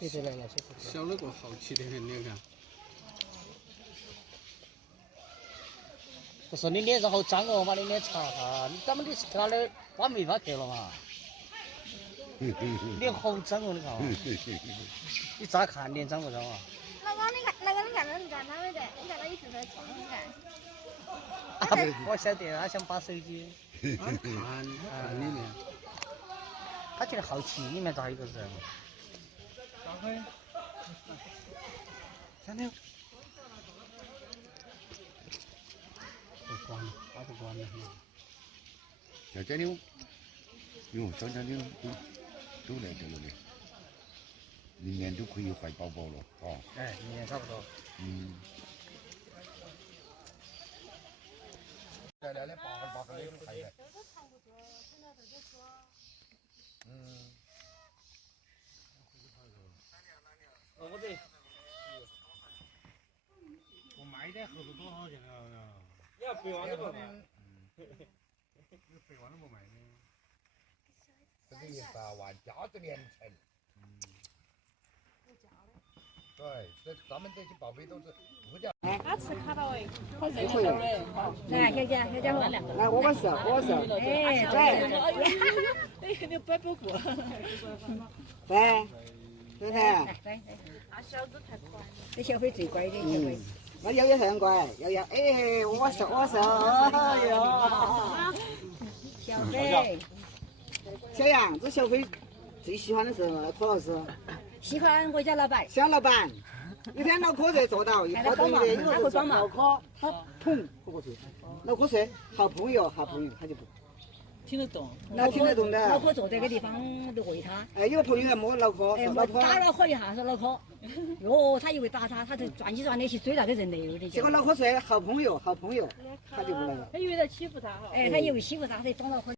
对对来了，小那个好吃的很，你看。我说你脸上好脏哦，把你脸擦哈，你怎么你是给他的把没法去了嘛？脸好脏哦，你看嘛，你咋看脸脏不脏啊？老公，你看那个，你看他没得，你看他一直在冲，你看。我晓得，他想把手机。他看里面。他觉得好奇，里面咋一个人？打开。看到。不关了，他不关了。小江妞，哟，小江妞都来得了的，明年都可以怀宝宝了，啊。哎，明年差不多。来的八个那种孩子。我这。我卖的盒子多少钱啊？你要100万都不卖。你100万都不卖的。这个100万加着连成。对，这咱们这些宝贝都是不叫。他吃卡到哎，好热乎哟！来，小姐，来，我手。哎，对。哎，你摆不过。对，对不对？他小子太可爱了。这小飞最乖的，小飞。我悠悠很乖，悠悠，哎，我手，哎呦。小飞，小杨，这小飞最喜欢的是柯老师。喜欢我家老板。小老板，一天脑壳热做到，一喝东西，有个是脑壳，他砰喝过去。脑壳热，好朋友，他就不。听得懂，他听得懂的。脑壳坐这个地方就喂他。哎，有朋友在摸脑壳，说脑壳。打脑壳一下，说脑壳。哟，他以为打他，他就转起转的去追那个人的，有点。结果脑壳热，好朋友，他就不来了。他以为在欺负他哈。哎，他以为欺负他，他装脑壳。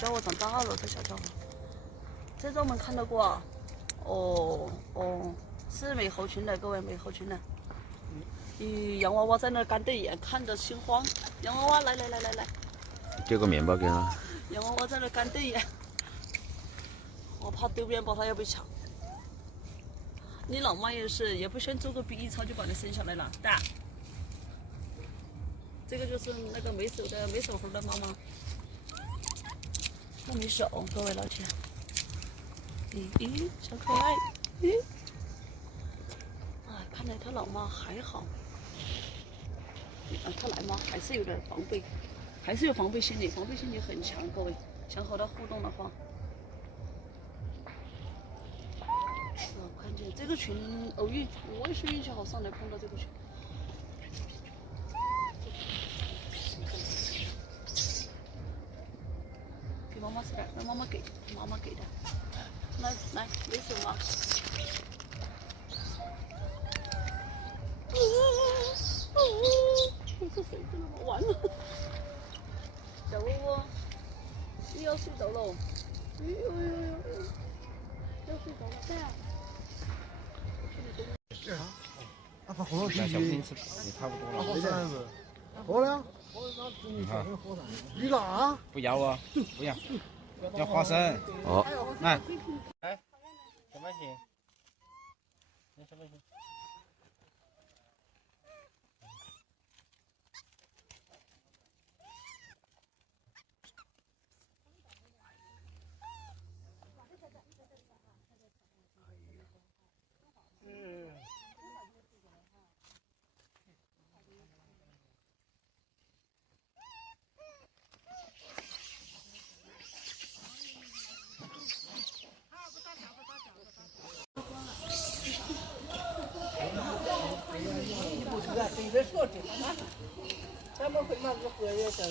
家伙长大了，这小家伙。这个我们看到过啊。哦，是美猴群的，各位美猴群的。洋娃娃在那儿干瞪眼，看着心慌。洋娃娃来，给个面包给他。洋娃娃在那儿干瞪眼，我怕丢面包它要被抢。你老妈也是，也不先做个 B 超就把你生下来了，对。这个就是那个没手猴的妈妈，她没手，各位老铁。咦，小可爱，咦，看来他老妈还好。他奶妈还是有点防备，还是有防备心理，防备心理很强。各位想和他互动的话，我看见这个群偶遇，我也是运气好上来碰到这个群。给妈妈吃点，让妈妈给的。来，没手吗？这谁这么完了？小窝窝，你要睡着了。哎呦，要睡着了，在啊。那把火烧小不吃，也差不多了。好了。你看，你拿？不要啊，不要，要花生。哦，来，哎，什么行？你什么行？这边说这，咱们会嘛个喝也晓得。